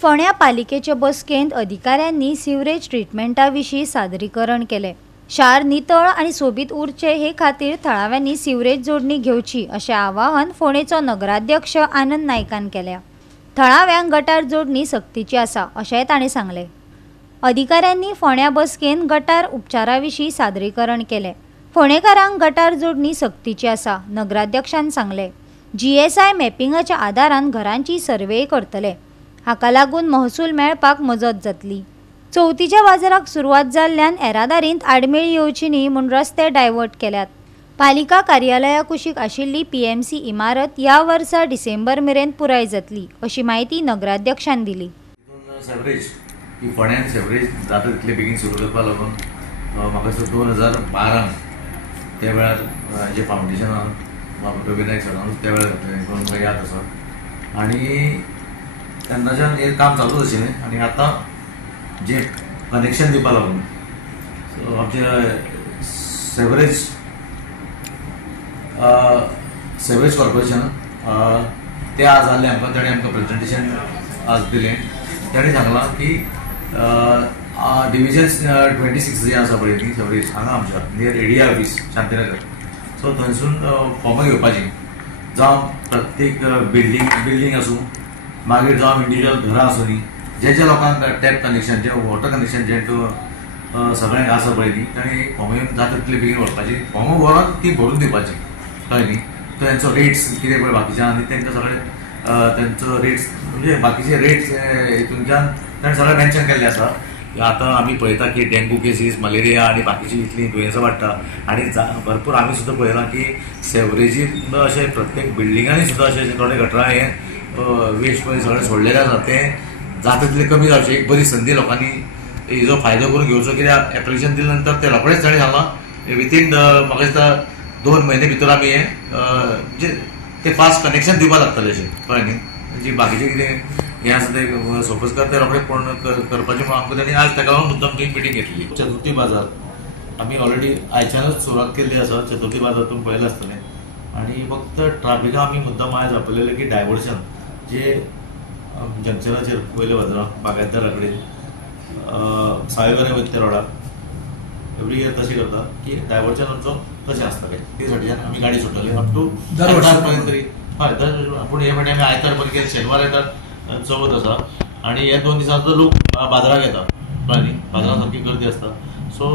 फोंड्या पालिकेचे बसकेंत अधिकाऱ्यांनी सिवरेज ट्रीटमेंटाविशीं सादरीकरण केले। शार नितळ आणि सोबीत उरचे हे खातीर थळाव्यांनी सिवरेज जोडणी घेवची अशें आवाहन फोंडेचो नगराध्यक्ष आनंद नायकान केल्या। थळाव्यांक गटार जोडणी सक्तीची आसा अशेंय ताणें सांगलें। अधिकाऱ्यांनी फोंड्या बसकेंत गटार उपचाराविशीं सादरीकरण केलें। फोंडेकारांक गटार जोडणी सक्तीची आसा, नगराध्यक्षान सांगलें। GSI मॅपिंगाच्या आदारान घरांची सर्वे करतले। हाका लागून महसूल मेळपाक मजत जातली। चवथीच्या बाजाराक सुरवात जाल्ल्यान येरादारींत आडमेळी येवची न्ही म्हूण रस्ते डायवर्ट केल्यात। पालिका कार्यालया कुशीक आशिल्ली PMC इमारत ह्या वर्सा डिसेंबर मेरेन पुराय जातली अशी माहिती नगराध्यक्षान दिली। सेवरेज ही फोंड्यान सेवरेज जाता तितले बेगीन सुरू करपा लागून म्हाका 2012 त्या वेळार जे फाउंडेशनान विनायक सरान त्या वेळार म्हाका याद आसा आनी तेन्नाच्यान हें काम चालूच आशिल्लें आनी आतां जे कनेक्शन दिवपा लागून आमचे सेवरेज कॉर्पोरेशन ते आज जाल्ले आमकां ताणें आमकां प्रेजेंटेशन आज दिलें। ताणें सांगलां की डिविजन 26 जे आसा पळय न्ही सेवरेज हांगा आमच्या near ADI office Shantinagar, so थंयसून फॉर्मां घेवपाचीं जावं प्रत्येक बिल्डींग आसूं मागीर जावं इंडिविज्युअल घरां आसूं न्ही जे लोकांक टॅप कनेक्शन जे वॉटर कनेक्शन जे सगळ्यांक आसा पळय न्ही ताणें फॉर्मां घेवन जाता तितले बेगीन व्हरपाची, फॉर्मां व्हरून ती भरून दिवपाची कळ्ळें न्ही। तेंचो रेट्स कितें पळय बाकीचे आनी तेंकां सगळे तेंचो रेट्स म्हणजे बाकीचे रेट्स हितूनच्यान ताणें सगळें मेन्शन केल्ले आसा। आतां आमी पळयता की डेंगू केसीस, मलेरिया आनी बाकीची इतली दुयेंसां वाडटा आनी भरपूर आमी सुद्दां पळयलां की सेवरेजीन अशें प्रत्येक बिल्डिंगांनी सुद्दां अशें थोडे गटरां हें वेस्ट पळय सगळें सोडलेलें आसा तें जाता तितलें कमी जावचें। एक बरी संदी लोकांनी हेजो फायदो करून घेवचो, कित्याक एप्लिकेशन दिले नंतर ते रोखडेच ताणें सांगलां विथीन म्हाका दिसता 2 म्हयने भितर आमी हें म्हणजे ते फास्ट कनेक्शन दिवपाक लागतले अशें कळ्ळें न्ही। जी बाकीचें कितें हें आसा तें सपोज कर ते रोखडें पूर्ण करपाचें म्हणून आमकां ताणें आज ताका लागून मुद्दम ती मिटींग घेतली। चतुर्थी बाजार आमी ऑलरेडी आयच्यानच सुरवात केल्ली आसा। चतुर्थी बाजार तुमी पळयलें आसतलें आनी फक्त ट्राफिका आमी मुद्दम आयज आपयलेलें की डायवर्शन जे जंक्शनाचेर पयले बाजाराक बागायतदारा कडेन साळेगरे वयता त्या रोडार एवरी इयर तशें करता की डायवर्शन आमचो तशें आसतलें। ते फाटीच्यान आमी गाडी सुटतली अप टू आयतार पर्यंत तरी हय पूण हे फाटी आमी आयतार पर्यंत केलें, शेनवार येतात चवथ आसा आनी हे 2 दिसांचो लोक बाजाराक येता कळ्ळें न्ही, बाजारांत सारकी गर्दी आसता। सो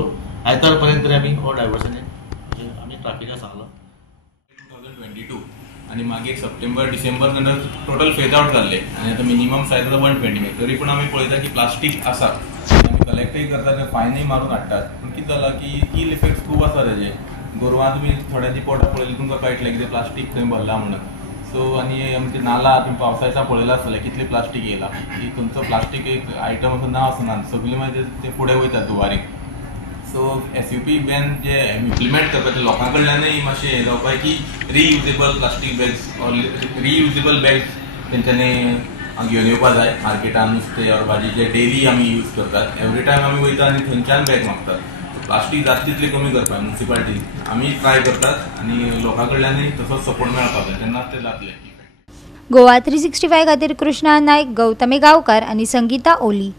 आयतार पर्यंत तरी आमी हो डायवर्शन आमी ट्राफिकाक सांगला 2022 आणि मागीर सप्टेंबर डिसेंबर नंतर टोटल फेज आउट जाल्ले आनी आतां मिनिमम सायज आसा 120 तरी पूण आमी पळयता की प्लास्टीक आसा आमी कलेक्टय करतात, फायनय मारून हाडटात। पूण कितें जाला की इल इफेक्ट्स खूब आसा तेजे। गोरवां तुमी थोड्यांची पोटां पळयलीं तुमकां कळटलें कितें प्लास्टीक थंय भरला म्हणून। सो आनी आमचे नाला तुमी पावसा दिसा पळयलां आसतलें कितले प्लास्टीक येयला, की खंयचो प्लास्टीक एक आयटम असो ना आसना, सगळें मागीर ते फुडें वयतात दुवारीक। सो SUP बॅन जे इम्प्लिमेंट करता ते लोकां कडल्यानय मातशें हें जावपाक की reusable plastic bags or reusable bags तेंच्यांनी घेवन येवपा जाय मार्केटान नुस्तें ऑर भाजी जे डेली आमी यूज करतात। एवरी टायम आमी वयता आनी थंयच्यान बॅग मागतात। प्लास्टीक जाता तितलें कमी करपाक म्युनिसिपालिटी आमी ट्राय करतात आनी लोकां कडल्यानय तसोच सपोर्ट मेळपाक जाय तेन्नाच तें जातलें। गोवा 365 खातीर कृष्णा नायक, गौतमी गांवकार आनी संगीता ओली।